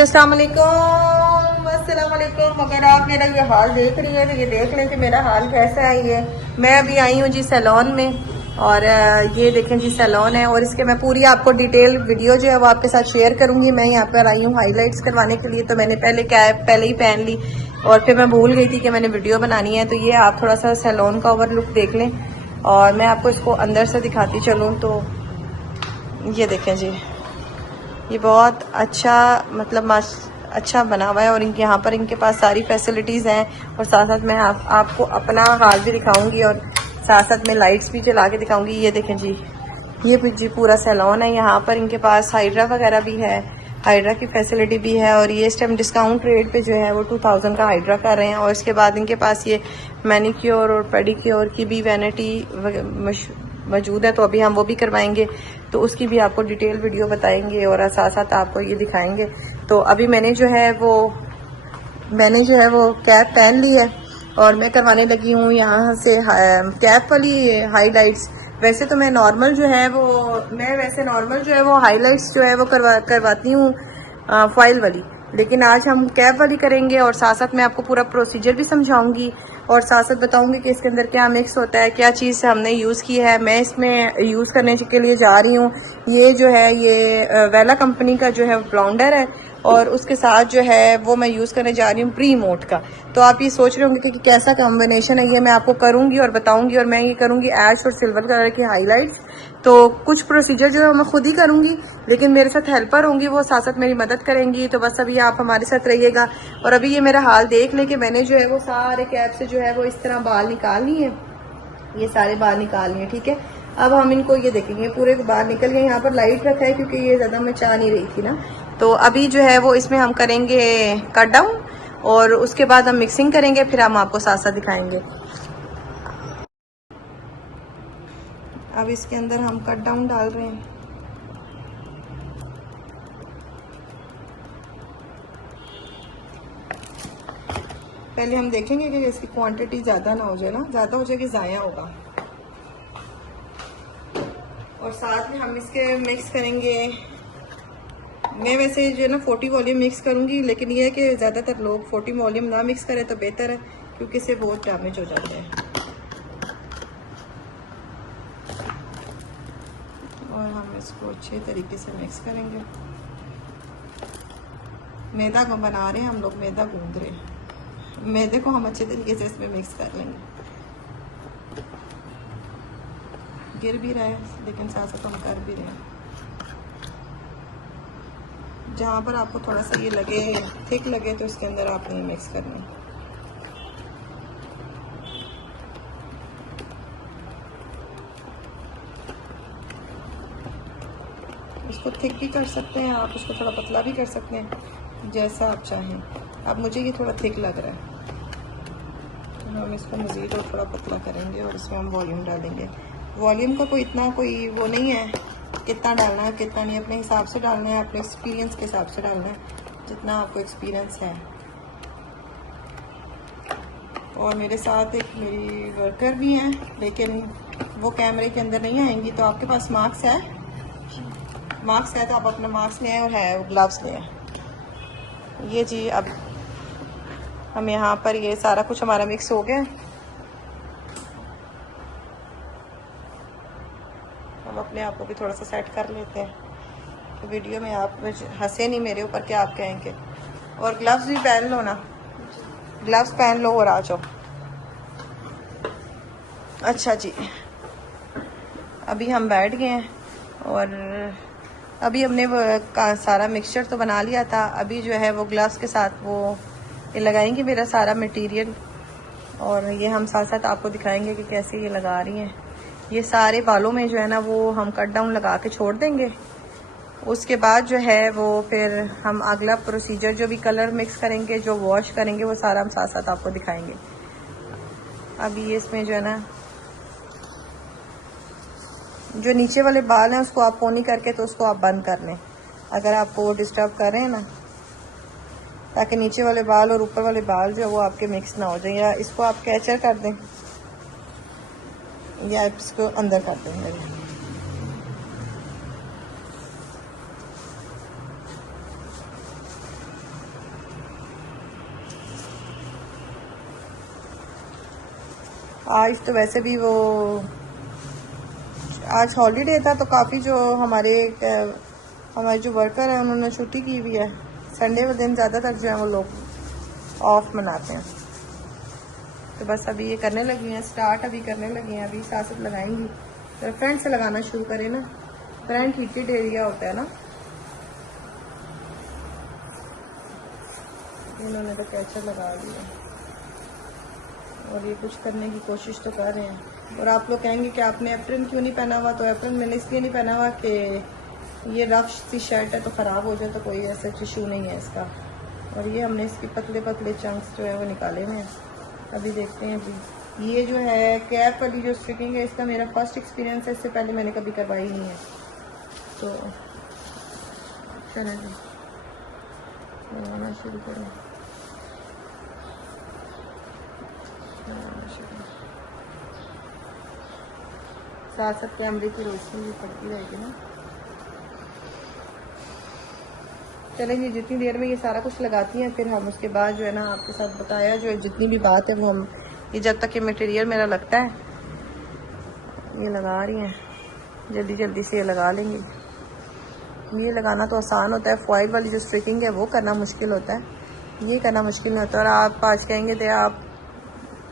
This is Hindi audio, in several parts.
अस्सलाम वालेकुम। अगर आप मेरा ये हाल देख रही है तो ये देख लें कि मेरा हाल कैसा है। ये मैं अभी आई हूँ जी सैलून में, और ये देखें जी सैलून है, और इसके मैं पूरी आपको डिटेल वीडियो जो है वो आपके साथ शेयर करूंगी। मैं यहाँ पर आई हूँ हाईलाइट्स करवाने के लिए, तो मैंने पहले कैप पहले ही पहन ली और फिर मैं भूल गई थी कि मैंने वीडियो बनानी है। तो ये आप थोड़ा सा सैलून का ओवर लुक देख लें और मैं आपको इसको अंदर से दिखाती चलूँ। तो ये देखें जी, ये बहुत अच्छा मतलब अच्छा बना हुआ है, और इनके यहाँ पर इनके पास सारी फैसिलिटीज़ हैं। और साथ साथ मैं आपको अपना हाल भी दिखाऊंगी और साथ साथ में लाइट्स भी जला के दिखाऊंगी। ये देखें जी, ये जी पूरा सैलून है। यहाँ पर इनके पास हाइड्रा वगैरह भी है, हाइड्रा की फैसिलिटी भी है, और ये इस टाइम डिस्काउंट रेट पे जो है वो 2000 का हाइड्रा कर रहे हैं। और इसके बाद इनके पास ये मैनिक्योर और पेडिक्योर की भी वैनिटी मौजूद है, तो अभी हम वो भी करवाएंगे, तो उसकी भी आपको डिटेल वीडियो बताएंगे और साथ साथ आपको ये दिखाएंगे। तो अभी मैंने जो है वो कैप पहन ली है और मैं करवाने लगी हूँ यहाँ से कैप वाली हाईलाइट्स। वैसे तो मैं नॉर्मल जो है वो हाईलाइट्स जो है वो करवाती हूँ फॉइल वाली, लेकिन आज हम कैप वाली करेंगे। और साथ साथ मैं आपको पूरा प्रोसीजर भी समझाऊंगी और साथ साथ बताऊंगी कि इसके अंदर क्या मिक्स होता है, क्या चीज़ हमने यूज़ की है। मैं इसमें यूज़ करने के लिए जा रही हूँ, ये जो है ये वेला कंपनी का जो है ब्लाउंडर है, और उसके साथ जो है वो मैं यूज़ करने जा रही हूँ प्री मोड का। तो आप ये सोच रहे होंगे कि कैसा कॉम्बिनेशन है, ये मैं आपको करूँगी और बताऊँगी। और मैं ये करूँगी ऐश और सिल्वर कलर की हाईलाइट्स। तो कुछ प्रोसीजर जो है मैं खुद ही करूँगी, लेकिन मेरे साथ हेल्पर होंगी, वो साथ साथ मेरी मदद करेंगी। तो बस अभी आप हमारे साथ रहिएगा। और अभी ये मेरा हाल देख लें कि मैंने जो है वो सारे कैप से जो है वो इस तरह बाल निकाल लिए, ये सारे बाल निकाल लिए, ठीक है। अब हम इनको ये देखेंगे पूरे बाहर निकल गए। यहाँ पर लाइट रखा है क्योंकि ये ज़्यादा मैं चाह नहीं रही थी ना। तो अभी जो है वो इसमें हम करेंगे कट डाउन, और उसके बाद हम मिक्सिंग करेंगे, फिर हम आपको साथ साथ दिखाएंगे। अब इसके अंदर हम कट डाउन डाल रहे हैं। पहले हम देखेंगे कि इसकी क्वांटिटी ज़्यादा ना हो जाए, ना ज़्यादा हो जाए कि ज़ाया होगा। और साथ में हम इसके मिक्स करेंगे, मैं वैसे जो है ना 40 वॉल्यूम मिक्स करूंगी, लेकिन ये है कि ज़्यादातर लोग 40 वॉल्यूम ना मिक्स करें तो बेहतर है, क्योंकि इससे बहुत डैमेज हो जाता है। और हम इसको अच्छे तरीके से मिक्स करेंगे। मैदा को बना रहे हैं हम लोग, मैदा गूंद रहे हैं, मैदे को हम अच्छे तरीके से इसमें मिक्स कर लेंगे। गिर भी रहा है लेकिन साथ साथ हम कर भी रहे हैं। जहाँ पर आपको थोड़ा सा ये लगे थिक लगे तो इसके अंदर आपने मिक्स करना है। इसको थिक भी कर सकते हैं आप, इसको थोड़ा पतला भी कर सकते हैं, जैसा आप चाहें। अब मुझे ये थोड़ा थिक लग रहा है, तो हम इसको मज़ीद और थोड़ा पतला करेंगे और इसमें हम वॉल्यूम डालेंगे। वॉल्यूम का कोई इतना कोई वो नहीं है कितना डालना है कितना नहीं, अपने हिसाब से डालना है, अपने एक्सपीरियंस के हिसाब से डालना है, जितना आपको एक्सपीरियंस है। और मेरे साथ एक मेरी वर्कर भी हैं, लेकिन वो कैमरे के अंदर नहीं आएंगी। तो आपके पास मास्क है? मास्क है तो आप अपना मास्क लें, और है ग्लव्स लें। ये जी, अब हम यहाँ पर ये सारा कुछ हमारा मिक्स हो गया। हम अपने आप को भी थोड़ा सा सेट कर लेते हैं तो वीडियो में आप हंसे नहीं मेरे ऊपर कि आप कहेंगे। और ग्लव्स भी पहन लो ना, ग्लव्स पहन लो और आ जाओ। अच्छा जी, अभी हम बैठ गए हैं और अभी हमने सारा मिक्सचर तो बना लिया था। अभी जो है वो ग्लव्स के साथ वो ये लगाएंगे मेरा सारा मटेरियल, और ये हम साथ साथ आपको दिखाएंगे कि कैसे ये लगा रही हैं। ये सारे बालों में जो है ना वो हम कट डाउन लगा के छोड़ देंगे। उसके बाद जो है वो फिर हम अगला प्रोसीजर जो भी कलर मिक्स करेंगे, जो वॉश करेंगे, वो सारा हम साथ साथ आपको दिखाएंगे। अभी ये इसमें जो है ना जो नीचे वाले बाल हैं उसको आप पोनी करके तो उसको आप बंद कर लें, अगर आपको वो डिस्टर्ब कर रहे हैं ना, ताकि नीचे वाले बाल और ऊपर वाले बाल जो है वो आपके मिक्स ना हो जाए। या इसको आप कैचर कर दें या इसको अंदर कर दें। आज तो वैसे भी वो आज हॉलीडे था तो काफ़ी जो हमारे जो वर्कर हैं उन्होंने छुट्टी की हुई है। संडे के दिन ज़्यादातर जो है वो लोग ऑफ मनाते हैं। तो बस अभी ये करने लगी हैं, स्टार्ट अभी करने लगी हैं, अभी साथ लगाएंगी। तो फ्रंट से लगाना शुरू करें ना, फ्रंट हीटेड एरिया होता है ना। इन्होंने तो कैचर लगा दिया और ये कुछ करने की कोशिश तो कर रहे हैं। और आप लोग कहेंगे कि आपने एप्रन क्यों नहीं पहना हुआ, तो एप्रन मैंने इसलिए नहीं पहना हुआ कि ये रफ सी शर्ट है तो ख़राब हो जाए तो कोई ऐसा इशू नहीं है इसका। और ये हमने इसके पतले पतले चंक्स जो है वो निकाले हुए हैं। अभी देखते हैं अभी ये जो है कैप वाली जो स्टिचिंग है इसका मेरा फर्स्ट एक्सपीरियंस है, इससे पहले मैंने कभी करवाई नहीं है। तो चलें जी लगाना शुरू करें। साथ साथ कैमरे की रोशनी भी पड़ती रहेगी ना। चलेंगे जितनी देर में ये सारा कुछ लगाती हैं फिर हम उसके बाद जो है ना आपके साथ बताया जो है जितनी भी बात है वो हम ये जब तक ये मटेरियल मेरा लगता है ये लगा रही हैं, जल्दी जल्दी से ये लगा लेंगे। ये लगाना तो आसान होता है, फॉइल वाली जो स्ट्रिकिंग है वो करना मुश्किल होता है, ये करना मुश्किल नहीं होता। और आप आज कहेंगे थे आप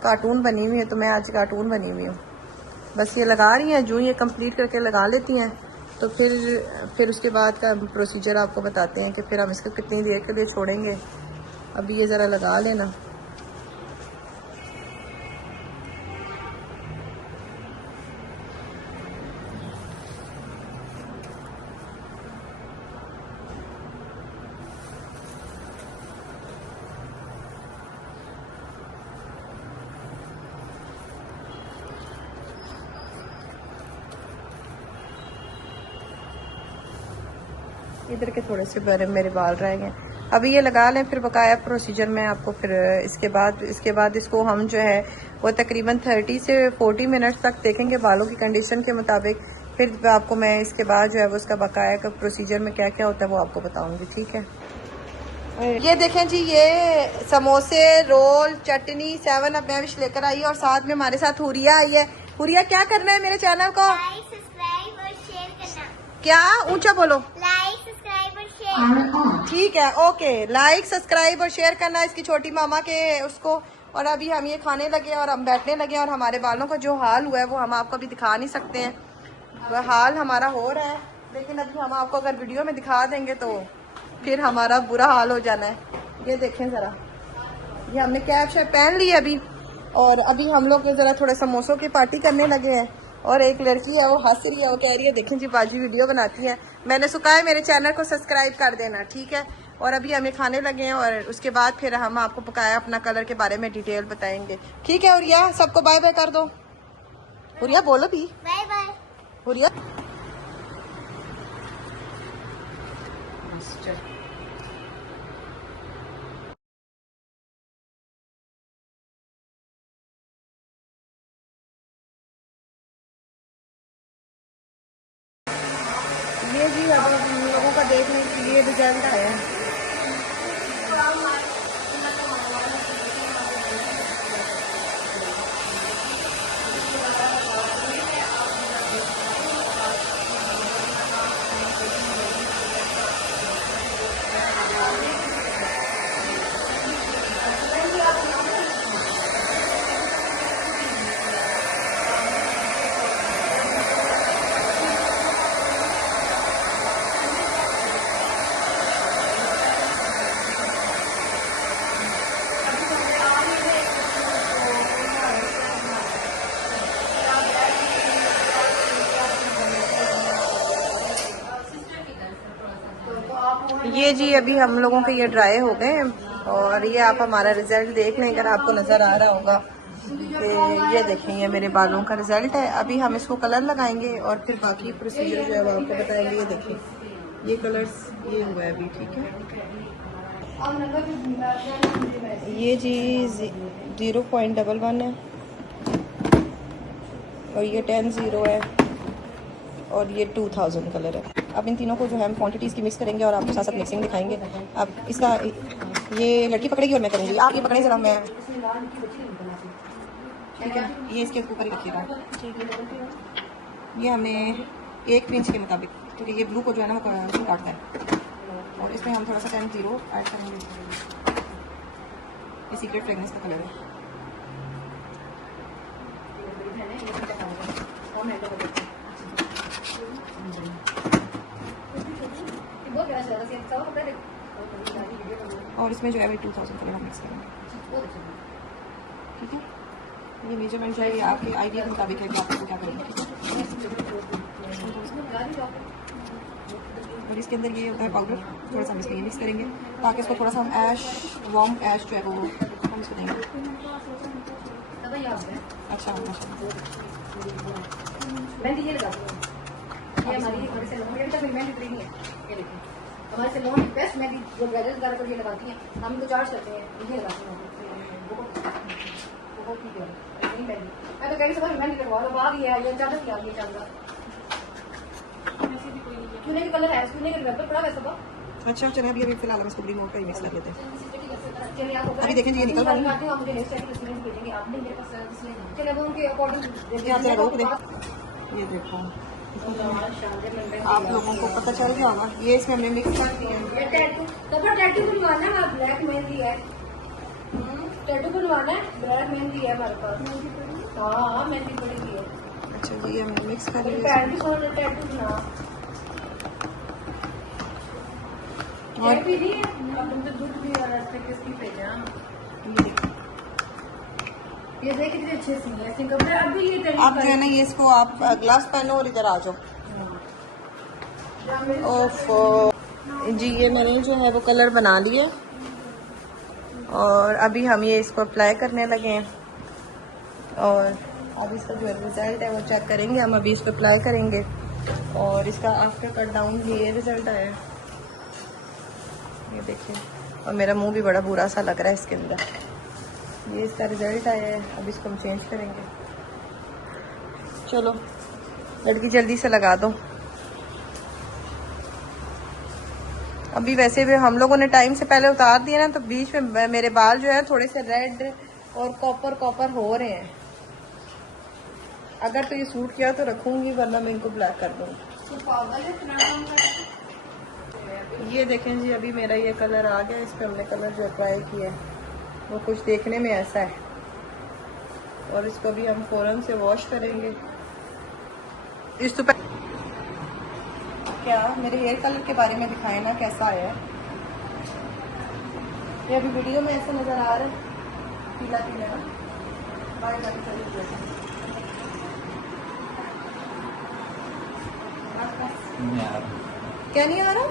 कार्टून बनी हुई है, तो मैं आज कार्टून बनी हुई हूँ। बस ये लगा रही हैं, जो ये कंप्लीट करके लगा लेती हैं तो फिर उसके बाद का प्रोसीजर आपको बताते हैं कि फिर हम इसको कितनी देर के लिए छोड़ेंगे। अभी ये ज़रा लगा लेना। इधर के थोड़े से मेरे बाल रह गए, अभी ये लगा लें फिर बकाया प्रोसीजर में आपको फिर इसके बाद इसको हम जो है वो तकरीबन 30 से 40 मिनट्स तक देखेंगे बालों की कंडीशन के मुताबिक। फिर आपको मैं इसके बाद जो है वो उसका बकाया का प्रोसीजर में क्या क्या होता है वो आपको बताऊंगी, ठीक है। ये देखें जी, ये समोसे, रोल, चटनी, 7 अप मैं भी लेकर आई और साथ में हमारे साथ हुरिया आई है। हुरिया क्या करना है मेरे चैनल को? लाइक, सब्सक्राइब और शेयर करना। क्या ऊंचा बोलो? लाइक, सब्सक्राइब और शेयर। ठीक है, ओके। लाइक, सब्सक्राइब और शेयर करना इसकी छोटी मामा के उसको। और अभी हम ये खाने लगे और हम बैठने लगे और हमारे बालों का जो हाल हुआ है वो हम आपको अभी दिखा नहीं सकते हैं, वह हाल हमारा हो रहा है। लेकिन अभी हम आपको अगर वीडियो में दिखा देंगे तो फिर हमारा बुरा हाल हो जाना है। ये देखें ज़रा, ये हमने कैप शैप पहन ली है अभी और अभी हम लोग ज़रा थोड़े समोसों की पार्टी करने लगे हैं। और एक लड़की है वो हंस रही है, वो कह रही है देखें जी बाजी वीडियो बनाती है। मैंने सुखा है मेरे चैनल को सब्सक्राइब कर देना, ठीक है। और अभी हम ये खाने लगे हैं और उसके बाद फिर हम आपको पकाया अपना कलर के बारे में डिटेल बताएंगे, ठीक है। उरिया सबको बाय बाय कर दो। उरिया बोलो भी बाय बाय। उरिया ये जी अब हम लोगों का देखने के लिए रिजल्ट आया है। ये जी अभी हम लोगों के ये ड्राई हो गए हैं और ये आप हमारा रिजल्ट देख लें अगर आपको नज़र आ रहा होगा कि ये देखें ये मेरे बालों का रिजल्ट है। अभी हम इसको कलर लगाएंगे और फिर बाकी प्रोसीजर जो है वो आपको बताएंगे। ये देखें ये कलर्स ये हुआ है अभी, ठीक है। ये जी 0.11 है और ये 10-0 है और ये 2000 कलर है। अब इन तीनों को जो है हम क्वांटिटीज़ की मिक्स करेंगे और आपको साथ साथ मिक्सिंग दिखाएंगे। अब इसका ये लड़की पकड़ेगी और मैं करूँगी, आप ये पकड़ें ज़रा, मैं ठीक है, ये इसके ऊपर ही रखिएगा। ये हमने 1 इंच के मुताबिक, क्योंकि ये ब्लू को जो है ना वो काटता है, और इसमें हम थोड़ा सा 10-0 ऐड करेंगे। ये सीक्रेट फ्रेगनेंस का कलर है। और इसमें जो है 2000 कलर हम मिक्स करेंगे। ठीक है, ये मेजरमेंट जो है ये आपके आइडिया के मुताबिक है कि आपको क्या करना है। ठीक है, और इसके अंदर ये होता है पाउडर, थोड़ा सा हम इसमें ये मिक्स करेंगे ताकि इसको थोड़ा सा हम ऐश, वार्म ऐश जो है वो हम इसको देंगे। अच्छा, मेहंदी ये लगा ये हमारी से लोन ये तक मेहंदी फ्री नहीं है। ये देखिए हमारे से लोन बेस्ट मेहंदी जो ब्राइडल वगैरह को ये लगाती हैं, हम इनको चार्ज करते हैं, ये लगाती हैं बहुत ठीक है। नहीं मेहंदी मैं तो कहीं से मेहंदी लगवा लो, बाहर ही है ये चादर की आ गई चादर चूने का कलर है, चूने का रबर पड़ा वैसे तो। अच्छा चलिए अभी फिलहाल हम इसको ग्रीन मोड का ही मिक्स कर लेते हैं। चलिए आप अभी देखें जी ये निकल रहा है। आप मुझे हेयर स्टाइल एक्सपीरियंस भेजेंगे, आपने मेरे पास चलिए अब उनके अकॉर्डिंग ये देखो आप लोगों को पता चल गया होगा, ये इसमें हमने मिक्स कर दिया। टैटू टैटू बनवाना है, ब्लैक मेहंदी है, टैटू बनवाना है, ब्लैक मेहंदी है हमारे पास। हाँ मेहंदी पड़ेगी है। अच्छा जी ये हमने मिक्स कर लिया। टैटू बना और भी नहीं है, अब तो दूध भी और रास्ते किसकी भेजा ये देख कितने अच्छे सी है ऐसे कपड़े। अभी ये आप जो है ना ये इसको आप ग्लास पहनो और इधर आ जाओ। ओफो जी ये मैंने जो है वो कलर बना लिए, और अभी हम ये इसको अप्लाई करने लगे हैं, और अब इसका जो रिजल्ट है वो चेक करेंगे हम। अभी इसको अप्लाई करेंगे और इसका आफ्टर कट डाउन ये रिजल्ट आया है, ये देखिए। और मेरा मुंह भी बड़ा बुरा सा लग रहा है इसके अंदर, ये इसका रिजल्ट आया है। अब इसको हम चेंज करेंगे। चलो लड़की जल्दी से लगा दो। अभी वैसे भी हम लोगों ने टाइम से पहले उतार दिया ना, तो बीच में मेरे बाल जो है थोड़े से रेड और कॉपर हो रहे हैं। अगर तो ये सूट किया तो रखूंगी, वरना मैं इनको ब्लैक कर दूंगी। ये देखें जी अभी मेरा ये कलर आ गया। इस पर हमने कलर जो अप्लाई किया है वो कुछ देखने में ऐसा है, और इसको भी हम फौरन से वॉश करेंगे। इस तो क्या मेरे हेयर कलर के बारे में दिखाए ना कैसा आया है। ये अभी वीडियो में ऐसा नजर आ रहा है पीला पीला ना, बाहर जाके चलिए क्या नहीं आ रहा।